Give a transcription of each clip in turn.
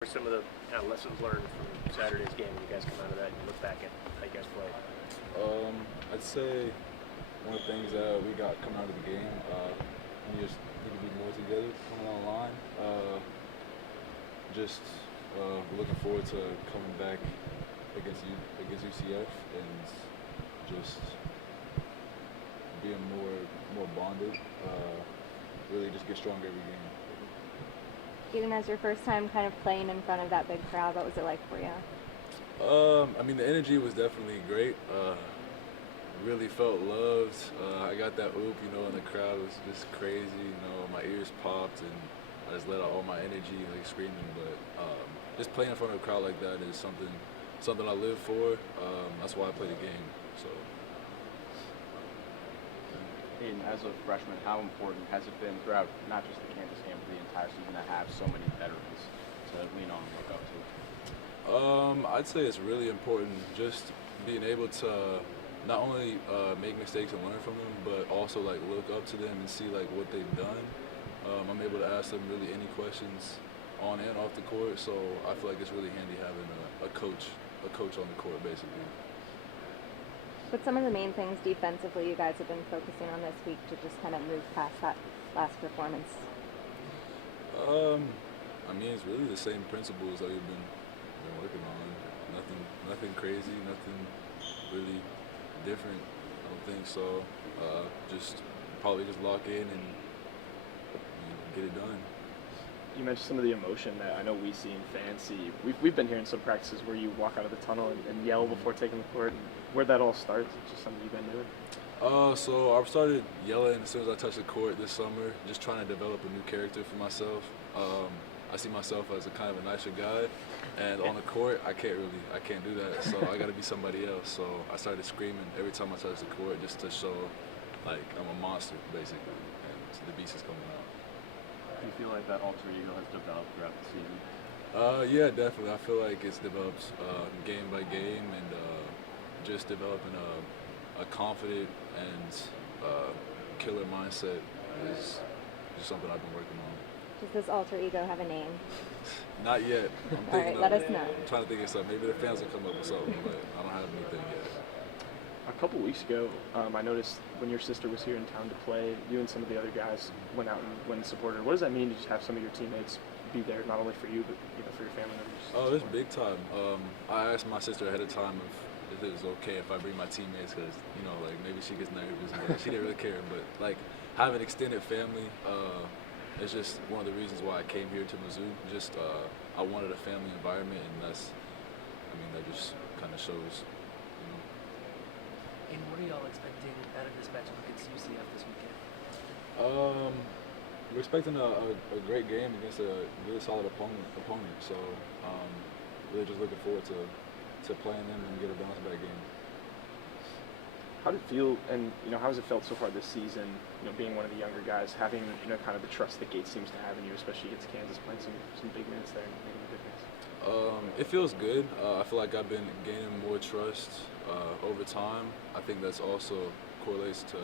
What are some of the kind of lessons learned from Saturday's game when you guys come out of that and look back at how you guys played? I'd say one of the things that we got coming out of the game, we just need to be more together coming on the line. Just looking forward to coming back against UCF and just being more bonded. Really just get stronger every game. Even as your first time kind of playing in front of that big crowd, what was it like for you? I mean, the energy was definitely great. Really felt loved. I got that oop, and the crowd was just crazy. My ears popped and I just let out all my energy, like screaming. But just playing in front of a crowd like that is something I live for. That's why I play the game. So. And as a freshman, how important has it been throughout not just the Kansas game, but the entire season to have so many veterans to lean on and look up to? I'd say it's really important just being able to not only make mistakes and learn from them, but also like look up to them and see like what they've done. I'm able to ask them really any questions on and off the court, so I feel like it's really handy having a coach on the court basically. What's some of the main things defensively you guys have been focusing on this week to just kind of move past that last performance? I mean, it's really the same principles that we've been working on. Nothing crazy, nothing really different. I don't think so. Just probably just lock in and get it done. You mentioned some of the emotion that I know we see and fans see. We've been hearing some practices where you walk out of the tunnel and yell before taking the court. Where'd that all start? It's just something you've been doing? So I started yelling as soon as I touched the court this summer, just trying to develop a new character for myself. I see myself as a kind of a nicer guy, and on the court I can't do that. So I got to be somebody else. So I started screaming every time I touched the court just to show like I'm a monster basically, and the beast is coming out. Do you feel like that alter ego has developed throughout the season? Yeah, definitely. I feel like it's developed game by game, and just developing a confident and killer mindset is just something I've been working on. Does this alter ego have a name? Not yet. I'm All thinking right, let us know. I'm trying to think of something. Maybe the fans will come up with something, but I don't have anything yet. A couple weeks ago, I noticed when your sister was here in town to play, you and some of the other guys went out and went and supported her. What does that mean to just have some of your teammates be there, not only for you, but for your family members? Oh, it's big time. I asked my sister ahead of time if it was okay if I bring my teammates, because like maybe she gets nervous, but she didn't really care. But like having extended family, it's just one of the reasons why I came here to Mizzou. Just I wanted a family environment, and that just kind of shows. And what are y'all expecting out of this matchup against UCF this weekend? We're expecting a great game against a really solid opponent. So really just looking forward to playing them and get a bounce back game. How did it feel, and how has it felt so far this season? Being one of the younger guys, having kind of the trust that Gates seems to have in you, especially against Kansas, playing some big minutes there and making a difference. It feels good. I feel like I've been gaining more trust over time. I think that's also correlates to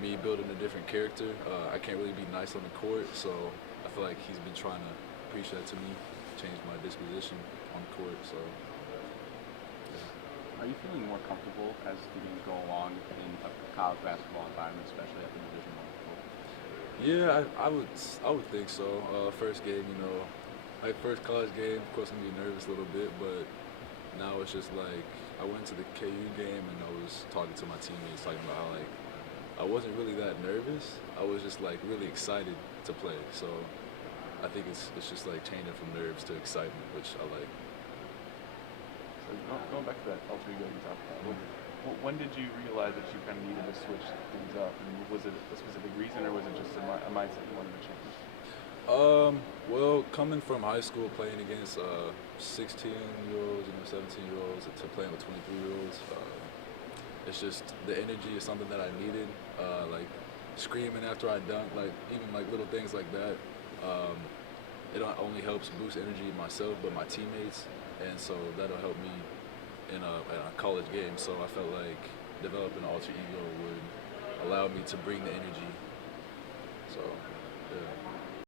me building a different character. I can't really be nice on the court, so I feel like he's been trying to preach that to me, change my disposition on the court. So. Are you feeling more comfortable as the games go along in a college basketball environment, especially at the Division I level? Yeah, I would think so. First game, like first college game, of course I'm gonna be nervous a little bit, but now it's just like I went to the KU game and I was talking to my teammates, talking about how like I wasn't really that nervous. I was just like really excited to play. So I think it's just like changing from nerves to excitement, which I like. So going back to that alter ego you talked about, when did you realize that you kind of needed to switch things up? And was it a specific reason, or was it just a mindset you wanted to change? Well, coming from high school, playing against 16-year-olds, 17-year-olds, to playing with 23-year-olds, it's just the energy is something that I needed. Like screaming after I dunk, like even like little things like that. It not only helps boost energy in myself, but my teammates, and so that'll help me in a college game. So I felt like developing an alter ego would allow me to bring the energy. So, yeah.